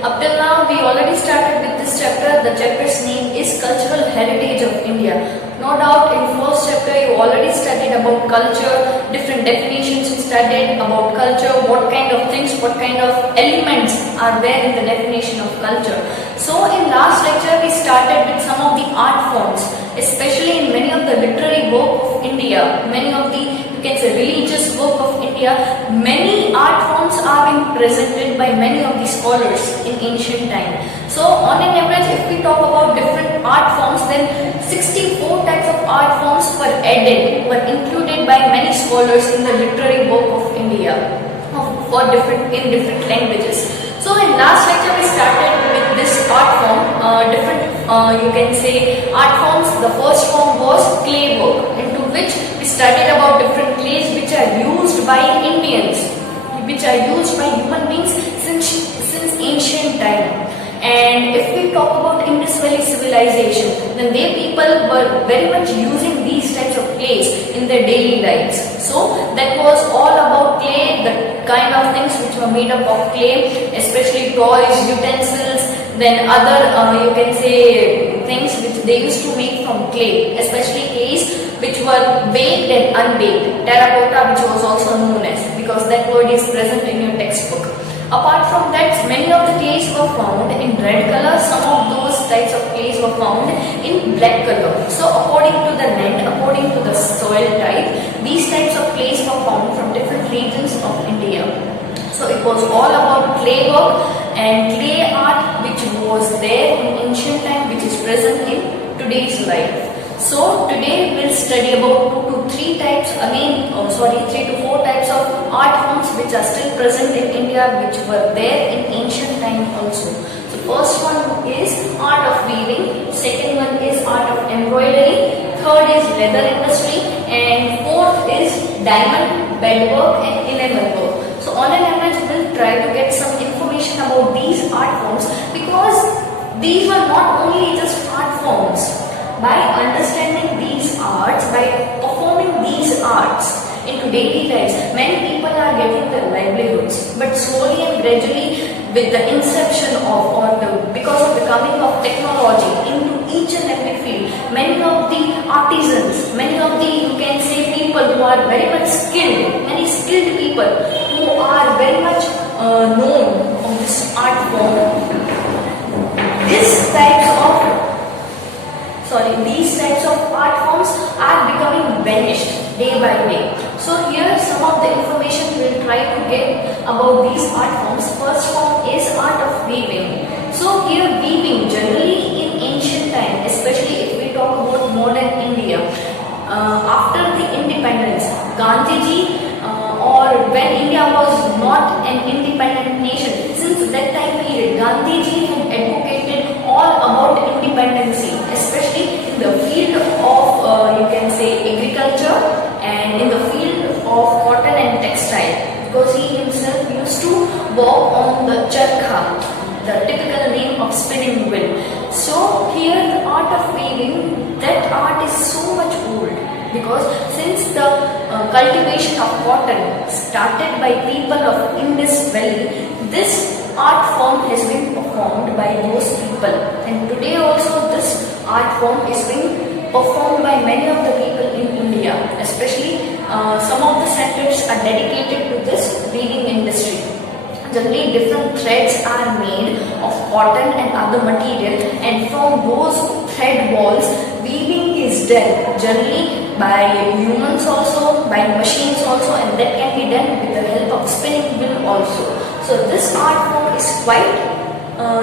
Up till now, we already started with this chapter. The chapter's name is Cultural Heritage of India. No doubt, in first chapter, you already studied about culture, different definitions you studied about culture, what kind of things, what kind of elements are there in the definition of culture. So, in last lecture, we started with some of the art forms, especially in many of the literary work of India, many of the, you can say, religious work of India. Many art forms are being presented by many of the scholars in ancient time. So, on an average, if we talk about different art forms, then 64 types of art forms were added, were included by many scholars in the literary work of India for different languages. So, in last lecture, we started with this art form, you can say art forms. The first form was clay work, into which we studied about different clays which are used by Indians, which are used by human beings since ancient time. And if we talk about Indus Valley civilization, then they people were very much using these types of clays in their daily lives. So that was all about clay, the kind of things which were made up of clay, especially toys, utensils, then other you can say things which they used to make from clay, especially clays which were baked and unbaked, terracotta, which was also known as, because that word is present in your textbook. Apart from that, many of the clays were found in red color, some of those types of clays were found in black color. So according to the land, according to the soil type, these types of clays were found from different regions of India. So it was all about clay work and clay art which was there in ancient time, which is present in today's life. So today we'll study about 2 to 3 types, 3 to 4 types of art forms which are still present in India, which were there in ancient time also. So first one is art of weaving, second one is art of embroidery, third is leather industry, and fourth is diamond, beadwork and enamel work. So on an average we'll try to get some information about these art forms, because these were not only just art forms. By understanding these arts, by performing these arts into daily lives, many people are getting their livelihoods. But slowly and gradually, with the inception of because of the coming of technology into each and every field, many of the artisans, many of the, you can say, people who are very much skilled, many skilled people who are very much known of this art form, these types of art forms are becoming vanished day by day. So here some of the information we will try to get about these art forms. First form is art of weaving. So here weaving, generally in ancient time, especially if we talk about modern India, after the independence, Gandhiji or when India was not an independent nation, since that time period, Gandhiji had advocated all about independency, especially in the field of you can say agriculture and in the field of cotton and textile, because he himself used to work on the charkha, the typical name of spinning wheel. So here the art of weaving, that art is so much old, because since the cultivation of cotton started by people of Indus Valley, this art form has been performed by those people, and today also this art form is being performed by many of the people in India, especially some of the centers are dedicated to this weaving industry. Generally different threads are made of cotton and other material, and from those thread balls weaving is done, generally by humans also, by machines also, and that can be done with the help of spinning wheel also. So this art form is quite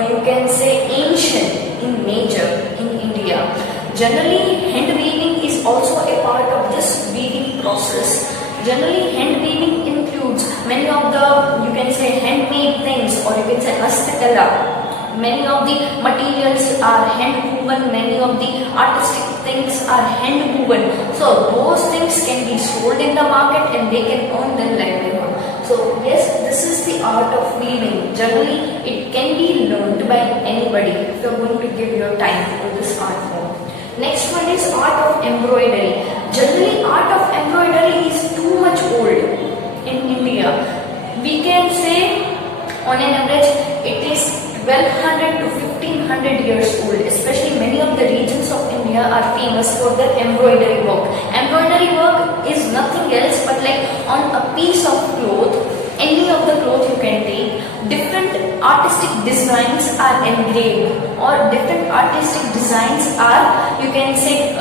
you can say ancient in nature in India. Generally hand weaving is also a part of this weaving process. Generally hand weaving includes many of the, you can say, handmade things, or you can say hastakala. Many of the materials are hand woven, many of the artistic things are hand woven. So those things can be sold in the market and they can earn their livelihood. So yes, this is the art of weaving. Generally it can be learned by anybody if you are going to give your time to this art form. Next one is art of embroidery. Generally art of embroidery is too much old in India. We can say on an average it is 12 India are famous for their embroidery work. Embroidery work is nothing else but like on a piece of cloth, any of the cloth you can take, different artistic designs are engraved, or different artistic designs are, you can say,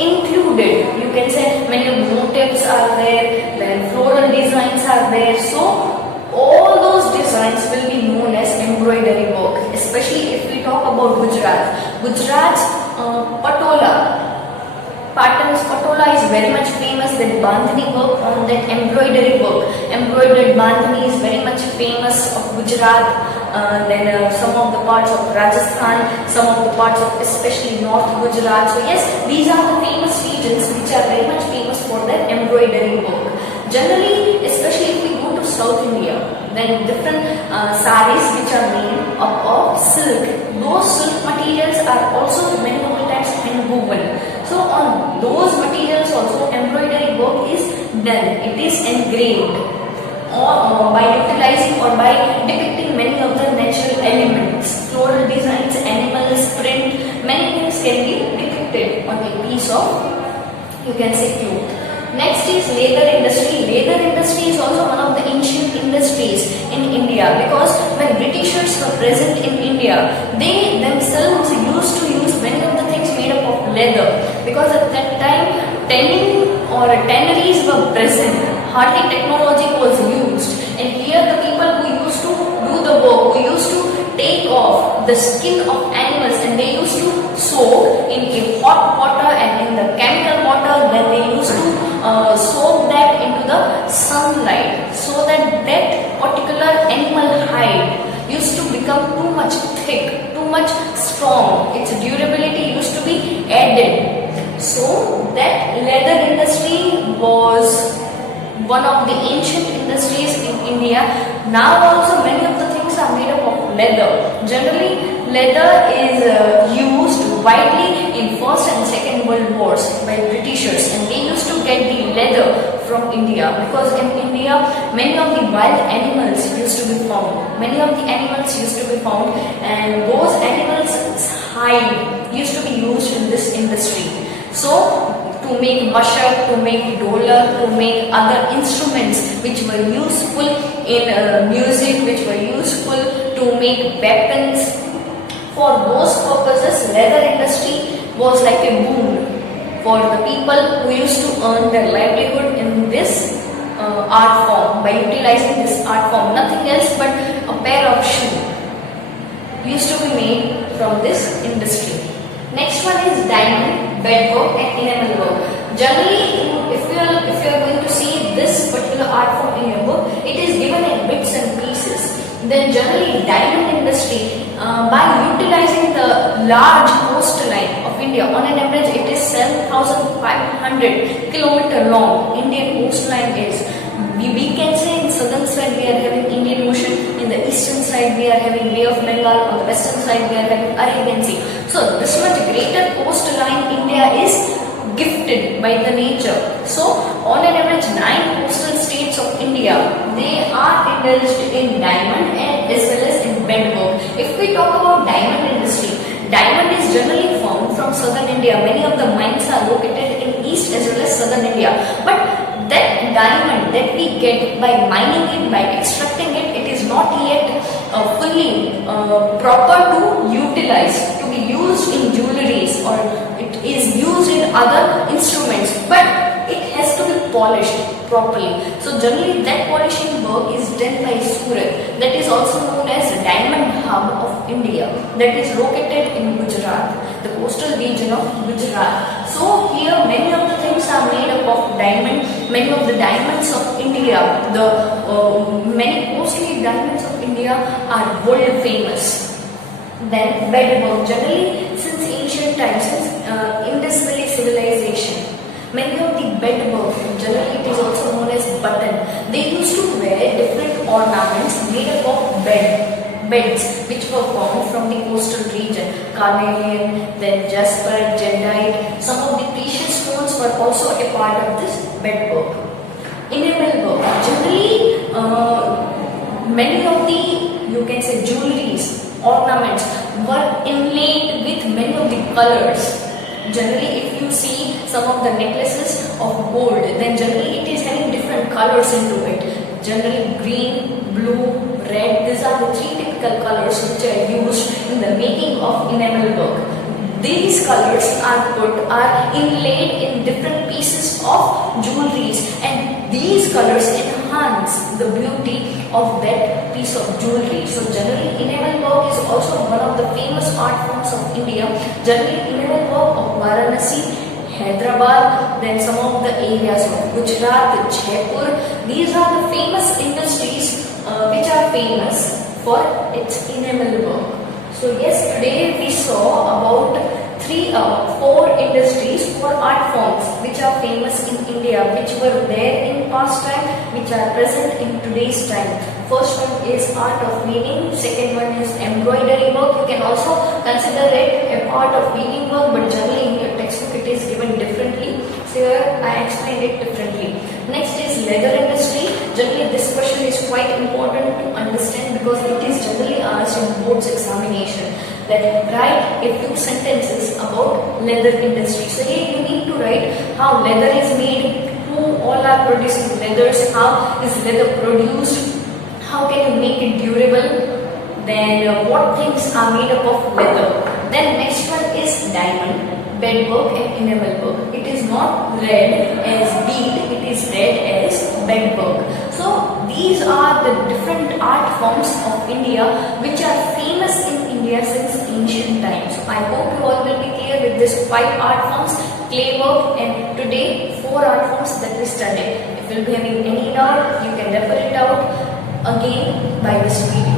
included. You can say many of the motifs are there, then floral designs are there. So all those designs will be known as embroidery work. Especially if we talk about Gujarat's patola patterns. Patola is very much famous. Then bandhani work on that embroidery work. Embroidered bandhani is very much famous of Gujarat. Then some of the parts of Rajasthan, some of the parts of especially North Gujarat. So yes, these are the famous regions which are very much famous for their embroidery work. Generally, especially if we go to South India, then different saris which are made up of silk. Those silk materials are also many of the times handwoven. So on those materials also embroidery work is done. It is engraved, or by utilizing or by depicting many of the natural elements, floral designs, animals, print, many things can be depicted on a piece of, you can say, cloth. Next is leather industry. Leather industry is also one of the ancient industries in India, because when Britishers were present in India, they themselves used to use many of the things made up of leather, because at that time tanning or tanneries were present. Hardly technology was used, and here the people who used to do the work, who used to take off the skin of animals, and they used to soak in a hot water and in the chemical water, then they used to soak that into the sunlight, so that that particular animal hide used to become too much thick, too much strong. Its durability used to be added. So that leather industry was one of the ancient industries in India. Now also many of the things are made up of leather. Generally, leather is used widely in First and Second World Wars by Britishers, and they used to get the leather from India, because in India many of the wild animals used to be found. Many of the animals used to be found, and those animals' hide used to be used in this industry. So to make mashak, to make dolak, to make other instruments which were useful in music, which were useful to make weapons. For those purposes, leather industry was like a boon for the people who used to earn their livelihood in this art form, by utilizing this art form. Nothing else but a pair of shoes used to be made from this industry. Next one is diamond, bedwork and enamel work. Generally, if you are going to see this particular art form in your book, it is given in bits and pieces. Then generally diamond industry, by utilizing the large coastline of India, on an average it is 7,500 km long. Indian coastline is. We can say in southern side we are having Indian Ocean, in the eastern side we are having Bay of Bengal, on the western side we are having Arabian Sea. So this much greater coastline India is gifted by the nature. So on an average 9 coastal states of India, they are indulged in diamond and as well as in bedwork. If we talk about diamond industry, diamond is generally found from southern India. Many of the mines are located in east as well as southern India. But that diamond that we get by mining it, by extracting it, it is not yet fully proper to utilize, to be used in jewelries, or it is used in other instruments, but it has to be polished properly. So generally that polishing work is done by Surat, that is also known as Diamond Hub of India, that is located in Gujarat, the coastal region of Gujarat. So here many of the things are made up of diamond. Many of the diamonds of India, the many costly diamonds of India are world famous. Then bedwork, generally since ancient times, since Indus Valley civilization, many of the bedwork, generally it is also known as button, they used to wear different ornaments made up of beds which were found from the coastal region. Carnelian, then jasper, jadeite, some of the precious stones were also a part of this bedwork. Enamel work, generally many of the, you can say, jewelries, ornaments were inlaid with many of the colors. Generally, if you see some of the necklaces of gold, then generally it is having different colors into it. Generally green, blue, red, these are the three typical colors which are used in the making of enamel work. These colors are inlaid in different pieces of jewelries, and these colors enhance the beauty of that piece of jewelry. So generally enamel work is also one of the famous art forms of India. Generally enamel work of Varanasi, Hyderabad, then some of the areas of Gujarat, Jaipur. These are the famous industries which are famous for its enamel work. So yes, today we saw about four industries, four art forms which are famous in India, which were there in past time, which are present in today's time. First one is art of weaving, second one is embroidery work. You can also consider it a part of weaving work, but generally in your textbook it is given differently. So here I explained it differently. Next is leather industry. Generally this question is quite important to understand because it is generally asked in board's examination. That write a few sentences about leather industry. So here you need to write how leather is made, who all are producing leathers, how is leather produced, how can you make it durable, then what things are made up of leather. Then next one is diamond, bedwork and enamel work. It is not read as bead, it is read as bedwork. So these are the different art forms of India which are famous in India since ancient times. So I hope you all will be clear with this 5 art forms, clay work, and today 4 art forms that we studied. If you will be having any doubt, you can refer it out again by this video.